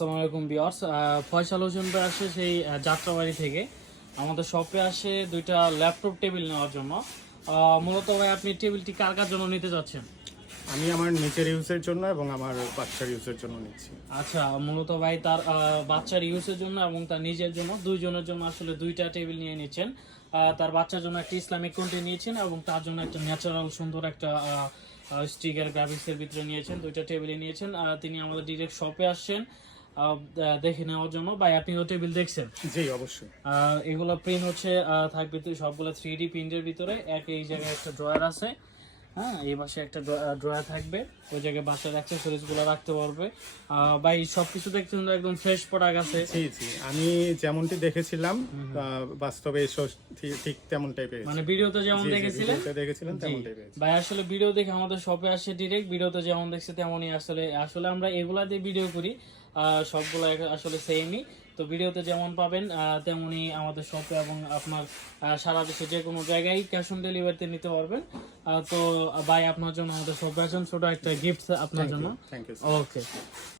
আসসালামু আলাইকুম ভিউয়ার্স, ফয়সাল হোসেন ভাই আসে সেই যাত্রাবাড়ি থেকে আমাদের শপে আসে দুইটা ল্যাপটপ টেবিল নেওয়ার জন্য। মূলত ভাই আপনি টেবিলটি কার কার জন্য নিতে যাচ্ছেন? আমি আমার নিজের ইউজের জন্য এবং আমার বাচ্চার ইউজের জন্য নিচ্ছি। আচ্ছা, মূলত ভাই তার বাচ্চার ইউজের জন্য এবং তার নিজের জন্য দুইজনের জন্য আসলে দুইটা টেবিল নিয়ে নিচ্ছেন। তার বাচ্চার জন্য একটা ইসলামিক কন্টেন্ট নিয়েছেন এবং তার জন্য একটা ন্যাচারাল সুন্দর একটা স্টিকার গ্রাফিক্সের ভিতরে নিয়েছেন। দুইটা টেবিলে নিয়েছেন। তিনি আমাদের ডিরেক্ট শপে আসছেন দেখে নেওয়ার জন্য। ভাই আপনিও টেবিল দেখছেন? জি, অবশ্যই। এগুলো প্রিন্ট হচ্ছে থাকবে তো সবগুলো 3D প্রিন্টের ভিতরে। এই জায়গায় একটা ড্রয়ার আছে, হ্যাঁ, এই পাশে একটা ড্রয়ার থাকবে, ওই জায়গায় বাচ্চার অ্যাক্সেসরিজ গুলো রাখতে পারবে। ভাই সবকিছু দেখতে কিন্তু একদম ফ্রেশ প্রোডাক্ট আছে। জি জি, আমি যেমনটি দেখেছিলাম বাস্তবে এসো ঠিক তেমনটাই পেয়েছি। মানে ভিডিওতে যেমন জি, জি, দেখেছিলেন। ভিডিওতে দেখেছিলাম জি। তেমনটাই পেয়েছি। ভাই আসলে ভিডিও দেখে আমাদের শপে আসে ডিরেক্ট, ভিডিওতে যেমন দেখছে তেমনই আসলে আসলে আমরা এগুলা দিয়ে ভিডিও করি, সবগুলো আসলে সেমই। তো ভিডিওতে যেমন পাবেন তেমনই আমাদের শপে, এবং আপনার সারা দেশে যে কোনো জায়গায় ক্যাশ অন ডেলিভারিতে নিতে পারবেন। তো ভাই আপনার জন্য আমাদের শপে আসেন ছোট একটা গিফট আপনার জন্য। Thank you. ওকে।